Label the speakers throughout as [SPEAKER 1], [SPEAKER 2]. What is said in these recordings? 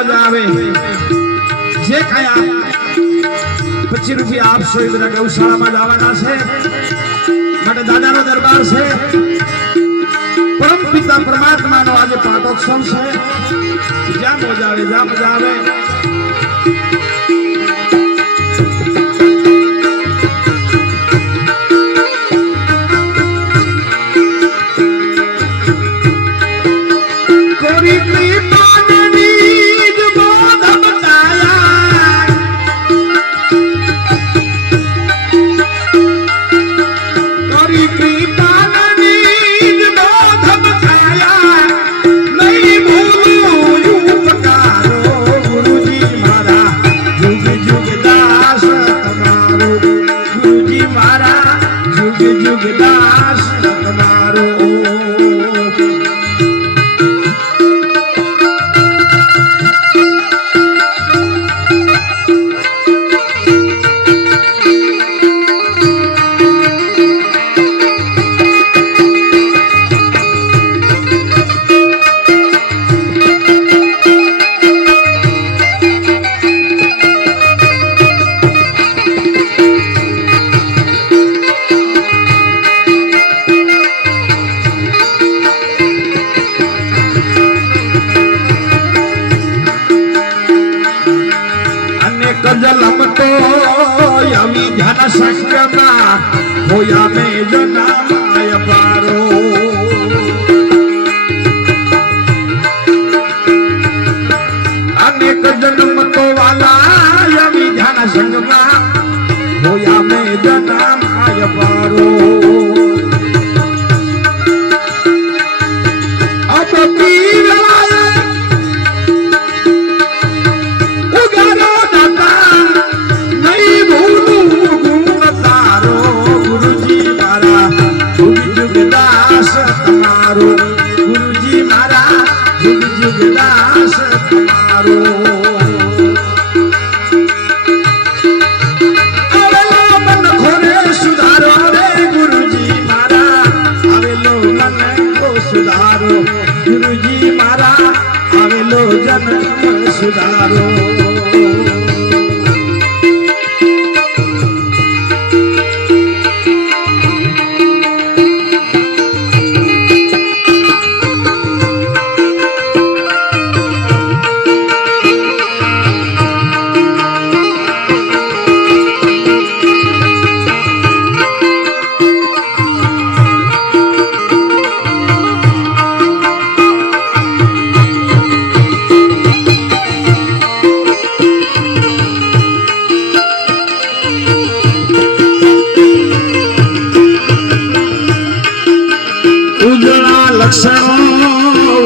[SPEAKER 1] મજા આવે જે ખાયા પચીસ રૂપિયા આપશો એ બધા ગૌશાળામાં જવાના છે. માટે દાદાનો દરબાર છે. પરમ પિતા પરમાત્માનો આજે પાટોત્સવ છે. જ્યાં મજા આવે જ્યાં મજા આવે સંગમાં હોયા મે જનામાય પારો. અનેક જન્મ તો વાલા આવી ધન સંગમાં હોયા મે જનામાય પારો. સુધારો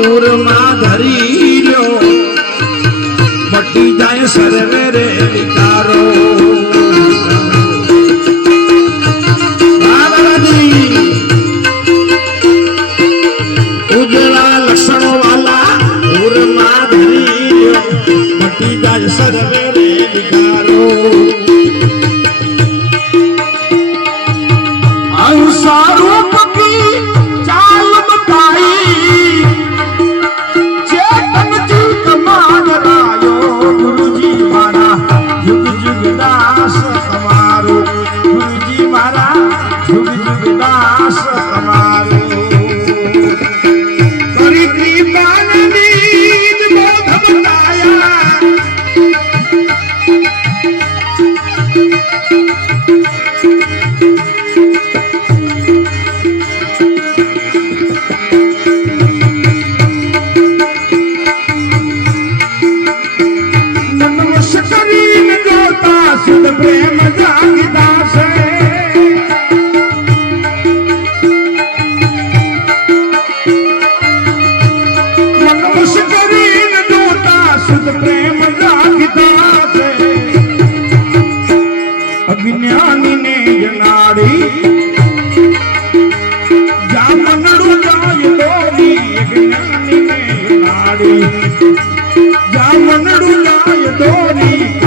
[SPEAKER 1] ઉરમાં ધરી લો. મટી જાય સર્વે રે વિકારો ઉજળા લક્ષણો વાલા ઉરમાં ધરી લ્યો મટી જાય સર્વે રે વિકારો અહિંસારૂપ સુધ પ્રેમ જાગીતા છે નમસ્ કરીને જોતા સુધ પ્રેમ જાગીતા છે અજ્ઞાનીને જનાડી જામનડું જાય દોરી અજ્ઞાનીને જનાડી જામનડું લાય દોરી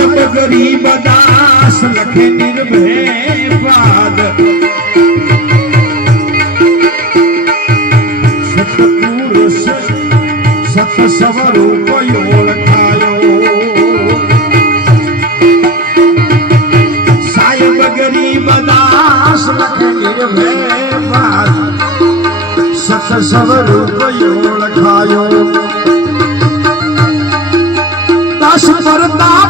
[SPEAKER 1] ગરીબ ગરીબ દાસ લખે નિર્ભય પાદ. સતપુરુષ સત સ્વરૂપ ઓળખાયો. સાહેબ ગરીબ દાસ લખે નિર્ભય પાદ. સત દાસ પરતા